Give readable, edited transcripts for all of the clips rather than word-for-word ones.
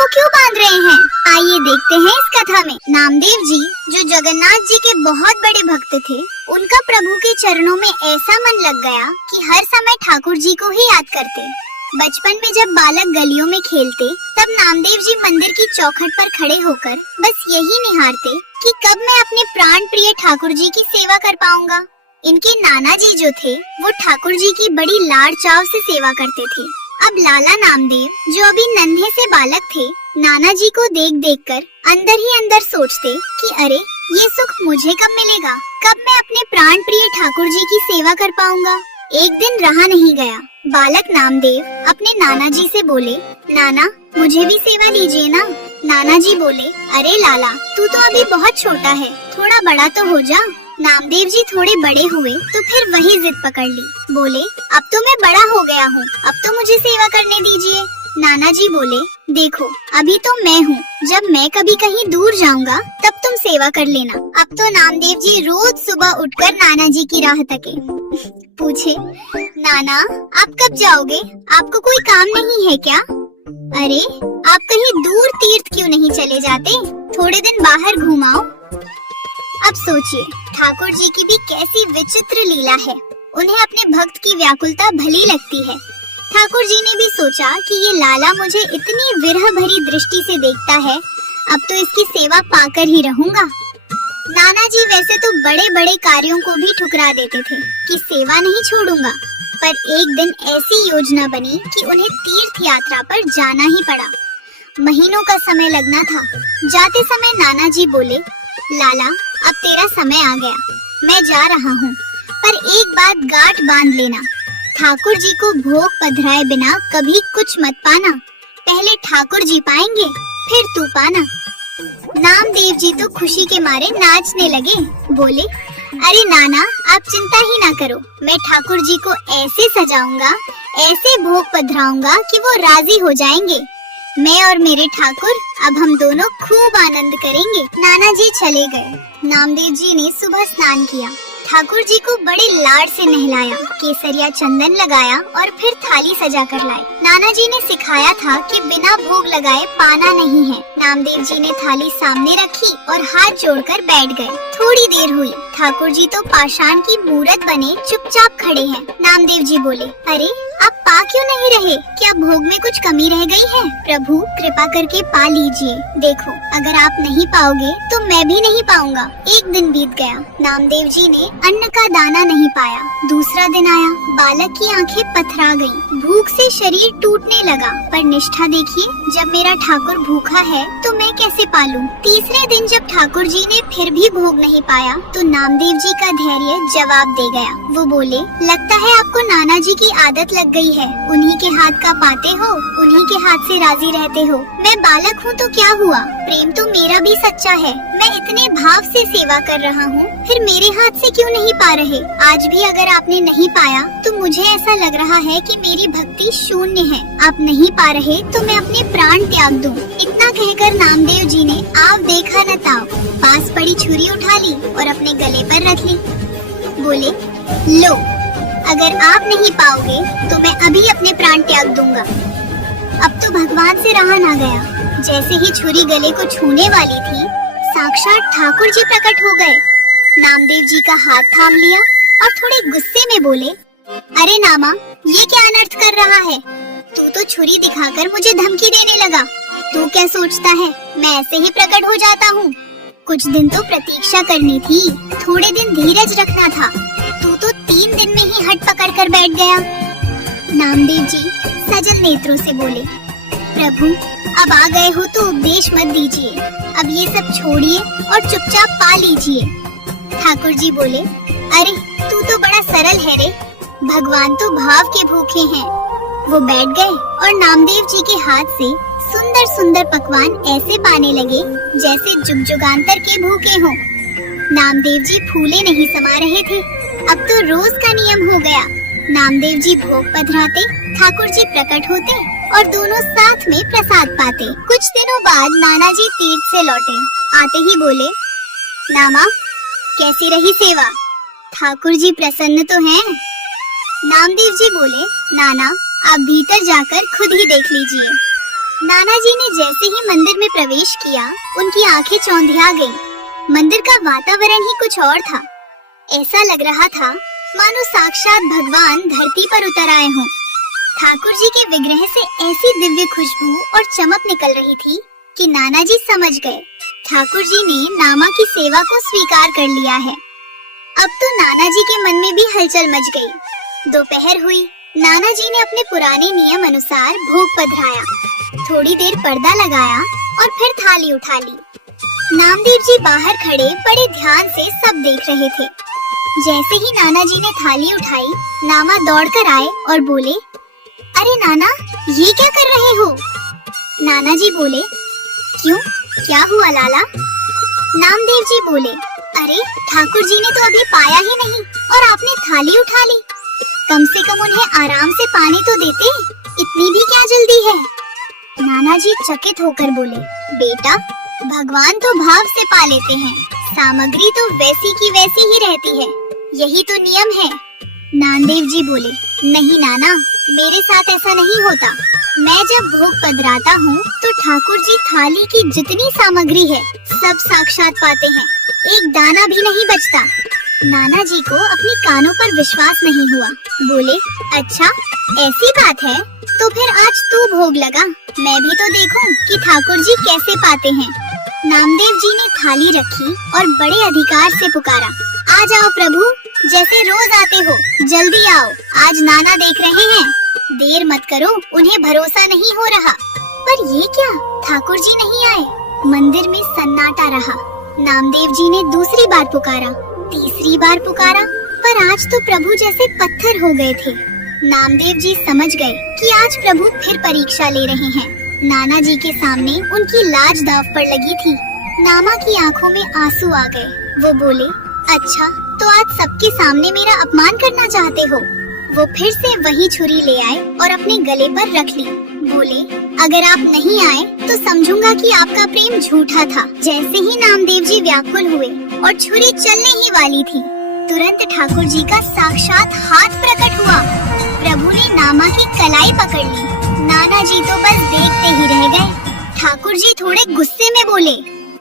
को क्यों बांध रहे हैं? आइए देखते हैं इस कथा में। नामदेव जी जो जगन्नाथ जी के बहुत बड़े भक्त थे, उनका प्रभु के चरणों में ऐसा मन लग गया कि हर समय ठाकुर जी को ही याद करते। बचपन में जब बालक गलियों में खेलते, तब नामदेव जी मंदिर की चौखट पर खड़े होकर बस यही निहारते कि कब मैं अपने प्राण प्रिय ठाकुर जी की सेवा कर पाऊंगा। इनके नाना जी जो थे, वो ठाकुर जी की बड़ी लाड़ चाव से सेवा करते थे। अब लाला नामदेव जो अभी नन्हे से बालक थे, नाना जी को देख देख कर अंदर ही अंदर सोचते कि अरे ये सुख मुझे कब मिलेगा, कब मैं अपने प्राण प्रिय ठाकुर जी की सेवा कर पाऊंगा। एक दिन रहा नहीं गया, बालक नामदेव अपने नाना जी से बोले, नाना मुझे भी सेवा लीजिए ना। नाना जी बोले, अरे लाला तू तो अभी बहुत छोटा है, थोड़ा बड़ा तो हो जा। नामदेव जी थोड़े बड़े हुए तो फिर वही जिद पकड़ ली, बोले अब तो मैं बड़ा हो गया हूँ, अब तो मुझे सेवा करने दीजिए। नाना जी बोले, देखो अभी तो मैं हूँ, जब मैं कभी कहीं दूर जाऊंगा तब तुम सेवा कर लेना। अब तो नामदेव जी रोज सुबह उठकर नाना जी की राह तके। पूछे, नाना आप कब जाओगे, आपको कोई काम नहीं है क्या? अरे आप कहीं दूर तीर्थ क्यों नहीं चले जाते, थोड़े दिन बाहर घुमाओ। अब सोचिए, ठाकुर जी की भी कैसी विचित्र लीला है। उन्हें अपने भक्त की व्याकुलता भली लगती है। ठाकुर जी ने भी सोचा कि ये लाला मुझे इतनी विरह भरी दृष्टि से देखता है, अब तो इसकी सेवा पाकर ही रहूंगा। नाना जी वैसे तो बड़े बड़े कार्यों को भी ठुकरा देते थे कि सेवा नहीं छोड़ूंगा, पर एक दिन ऐसी योजना बनी कि उन्हें तीर्थ यात्रा पर जाना ही पड़ा। महीनों का समय लगना था। जाते समय नाना जी बोले, लाला अब तेरा समय आ गया, मैं जा रहा हूँ, पर एक बात गांठ बांध लेना, ठाकुर जी को भोग पधराए बिना कभी कुछ मत पाना। पहले ठाकुर जी पाएंगे, फिर तू पाना। नामदेव जी तो खुशी के मारे नाचने लगे। बोले, अरे नाना आप चिंता ही ना करो, मैं ठाकुर जी को ऐसे सजाऊंगा, ऐसे भोग पधराऊंगा कि वो राजी हो जाएंगे। मैं और मेरे ठाकुर अब हम दोनों खूब आनंद करेंगे। नाना जी चले गए। नामदेव जी ने सुबह स्नान किया, ठाकुर जी को बड़े लाड से नहलाया, केसरिया चंदन लगाया और फिर थाली सजा कर लाए। नाना जी ने सिखाया था कि बिना भोग लगाए पाना नहीं है। नामदेव जी ने थाली सामने रखी और हाथ जोड़कर बैठ गए। थोड़ी देर हुई, ठाकुर जी तो पाषाण की मूरत बने चुपचाप खड़े हैं। नामदेव जी बोले, अरे आप पा क्यों नहीं रहे, क्या भोग में कुछ कमी रह गई है? प्रभु कृपा करके पा लीजिए, देखो अगर आप नहीं पाओगे तो मैं भी नहीं पाऊंगा। एक दिन बीत गया, नामदेव जी ने अन्न का दाना नहीं पाया। दूसरा दिन आया, बालक की आंखें पथरा गईं, भूख से शरीर टूटने लगा। पर निष्ठा देखिए, जब मेरा ठाकुर भूखा है तो मैं कैसे पालूं? तीसरे दिन जब ठाकुर जी ने फिर भी भोग नहीं पाया तो नामदेव जी का धैर्य जवाब दे गया। वो बोले, लगता है आपको नाना जी की आदत लग गई है, उन्हीं के हाथ का पाते हो, उन्हीं के हाथ से राजी रहते हो। मैं बालक हूँ तो क्या हुआ, प्रेम तो मेरा भी सच्चा है। मैं इतने भाव से सेवा कर रहा हूँ, फिर मेरे हाथ से क्यों नहीं पा रहे? आज भी अगर आपने नहीं पाया तो मुझे ऐसा लग रहा है कि मेरी भक्ति शून्य है। आप नहीं पा रहे तो मैं अपने प्राण त्याग दूं। इतना कहकर नामदेव जी ने आव देखा न ताव, पास पड़ी छुरी उठा ली और अपने गले पर रख ली। बोले, लो अगर आप नहीं पाओगे तो मैं अभी अपने प्राण त्याग दूंगा। अब तो भगवान से रहा ना गया। जैसे ही छुरी गले को छूने वाली थी, साक्षात ठाकुर जी प्रकट हो गए। नामदेव जी का हाथ थाम लिया और थोड़े गुस्से में बोले, अरे नामा ये क्या अनर्थ कर रहा है? तू तो छुरी दिखाकर मुझे धमकी देने लगा। तू क्या सोचता है मैं ऐसे ही प्रकट हो जाता हूँ? कुछ दिन तो प्रतीक्षा करनी थी, थोड़े दिन धीरज रखना था। तू तो 3 दिन में ही हट पकड़ कर बैठ गया। नामदेव जी सजल नेत्रों से बोले, प्रभु अब आ गए हो तो उपदेश मत दीजिए, अब ये सब छोड़िए और चुपचाप पा लीजिए। ठाकुर जी बोले, अरे तू तो बड़ा सरल है रे, भगवान तो भाव के भूखे हैं। वो बैठ गए और नामदेव जी के हाथ से सुंदर सुंदर पकवान ऐसे पाने लगे जैसे जुगजुगांतर के भूखे हों। नामदेव जी फूले नहीं समा रहे थे। अब तो रोज का नियम हो गया। नामदेव जी भोग पधराते, ठाकुर जी प्रकट होते और दोनों साथ में प्रसाद पाते। कुछ दिनों बाद नाना जी तीर्थ से लौटे। आते ही बोले, नामा कैसी रही सेवा? ठाकुर जी प्रसन्न तो हैं? नामदेव जी बोले, नाना आप भीतर जाकर खुद ही देख लीजिए। नाना जी ने जैसे ही मंदिर में प्रवेश किया, उनकी आंखें चौंधिया गईं। मंदिर का वातावरण ही कुछ और था। ऐसा लग रहा था मानो साक्षात भगवान धरती पर उतर आए हों। ठाकुर जी के विग्रह से ऐसी दिव्य खुशबू और चमक निकल रही थी कि नाना जी समझ गए ठाकुर जी ने नामा की सेवा को स्वीकार कर लिया है। अब तो नाना जी के मन में भी हलचल मच गई। दोपहर हुई। नाना जी ने अपने पुराने नियम अनुसार भोग पधराया, थोड़ी देर पर्दा लगाया और फिर थाली उठा ली। नामदेव जी बाहर खड़े बड़े ध्यान से सब देख रहे थे। जैसे ही नाना जी ने थाली उठाई, नामा दौड़कर आए और बोले, अरे नाना, ये क्या कर रहे हो? नाना जी बोले, क्यों, क्या हुआ लाला? नामदेव जी बोले, अरे ठाकुर जी ने तो अभी पाया ही नहीं और आपने थाली उठा ली। कम से कम उन्हें आराम से पानी तो देते, इतनी भी क्या जल्दी है? नाना जी चकित होकर बोले, बेटा, भगवान तो भाव से पा लेते हैं, सामग्री तो वैसी की वैसी ही रहती है, यही तो नियम है। नामदेव जी बोले, नहीं नाना, मेरे साथ ऐसा नहीं होता। मैं जब भोग पधराता हूँ तो ठाकुर जी थाली की जितनी सामग्री है सब साक्षात पाते हैं, एक दाना भी नहीं बचता। नाना जी को अपनी कानों पर विश्वास नहीं हुआ। बोले, अच्छा ऐसी बात है, तो फिर आज तू भोग लगा, मैं भी तो देखूं कि ठाकुर जी कैसे पाते हैं। नामदेव जी ने थाली रखी और बड़े अधिकार से पुकारा, आ जाओ प्रभु, जैसे रोज आते हो, जल्दी आओ, आज नाना देख रहे हैं, देर मत करो, उन्हें भरोसा नहीं हो रहा। पर ये क्या, ठाकुर जी नहीं आए। मंदिर में सन्नाटा रहा। नामदेव जी ने दूसरी बार पुकारा, तीसरी बार पुकारा, पर आज तो प्रभु जैसे पत्थर हो गए थे। नामदेव जी समझ गए कि आज प्रभु फिर परीक्षा ले रहे हैं। नाना जी के सामने उनकी लाज दांव पर लगी थी। नामा की आंखों में आंसू आ गए। वो बोले, अच्छा, तो आज सबके सामने मेरा अपमान करना चाहते हो? वो फिर से वही छुरी ले आए और अपने गले पर रख ली। बोले, अगर आप नहीं आए तो समझूंगा कि आपका प्रेम झूठा था। जैसे ही नामदेव जी व्याकुल हुए और छुरी चलने ही वाली थी, तुरंत ठाकुर जी का साक्षात हाथ प्रकट हुआ। प्रभु ने नामा की कलाई पकड़ ली। नाना जी तो बस देखते ही रह गए। ठाकुर जी थोड़े गुस्से में बोले,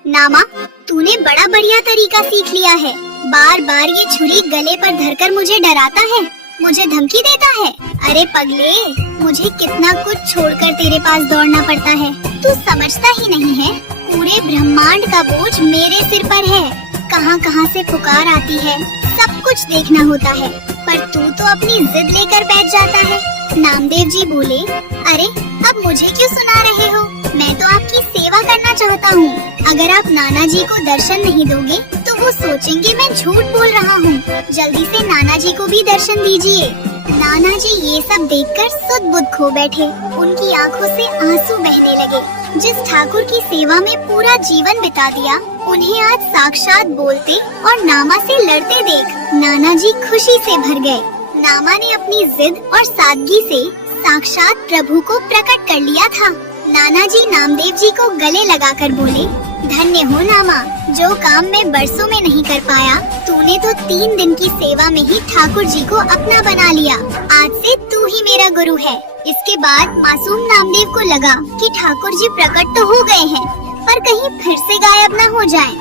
नामा, तूने बड़ा बढ़िया तरीका सीख लिया है, बार बार ये छुरी गले पर धरकर मुझे डराता है, मुझे धमकी देता है। अरे पगले, मुझे कितना कुछ छोड़कर तेरे पास दौड़ना पड़ता है, तू समझता ही नहीं है। पूरे ब्रह्मांड का बोझ मेरे सिर पर है, कहां कहां से पुकार आती है, सब कुछ देखना होता है, पर तू तो अपनी जिद लेकर बैठ जाता है। नामदेव जी बोले, अरे अब मुझे क्यों सुना रहे हो, मैं तो आपकी सेवा करना चाहता हूँ। अगर आप नाना जी को दर्शन नहीं दोगे तो वो सोचेंगे मैं झूठ बोल रहा हूँ। जल्दी से नाना जी को भी दर्शन दीजिए। नाना जी ये सब देखकर सुध बुध खो बैठे। उनकी आंखों से आंसू बहने लगे। जिस ठाकुर की सेवा में पूरा जीवन बिता दिया, उन्हें आज साक्षात बोलते और नामा से लड़ते देख नाना जी खुशी से भर गए। नामा ने अपनी जिद और सादगी से साक्षात प्रभु को प्रकट कर लिया था। नाना जी नामदेव जी को गले लगाकर बोले, धन्य हो नामा, जो काम मैं बरसों में नहीं कर पाया, तूने तो 3 दिन की सेवा में ही ठाकुर जी को अपना बना लिया। आज से तू ही मेरा गुरु है। इसके बाद मासूम नामदेव को लगा कि ठाकुर जी प्रकट तो हो गए हैं, पर कहीं फिर से गायब न हो जाएं।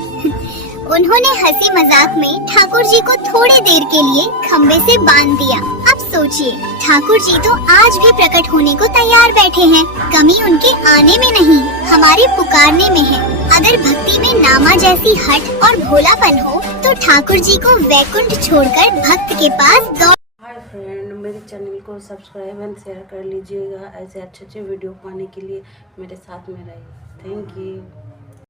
उन्होंने हंसी मजाक में ठाकुर जी को थोड़ी देर के लिए खम्बे से बांध दिया। अब सोचिए, ठाकुर जी तो आज भी प्रकट होने को तैयार बैठे हैं। कमी उनके आने में नहीं, हमारे पुकारने में है। अगर भक्ति में नामा जैसी हट और भोलापन हो तो ठाकुर जी को वैकुंठ छोड़कर भक्त के पास दौड़। हाय फ्रेंड, मेरे चैनल को सब्सक्राइब एंड शेयर कर लीजिएगा। ऐसे अच्छे अच्छे वीडियो पाने के लिए मेरे साथ में रहिए। Thank you.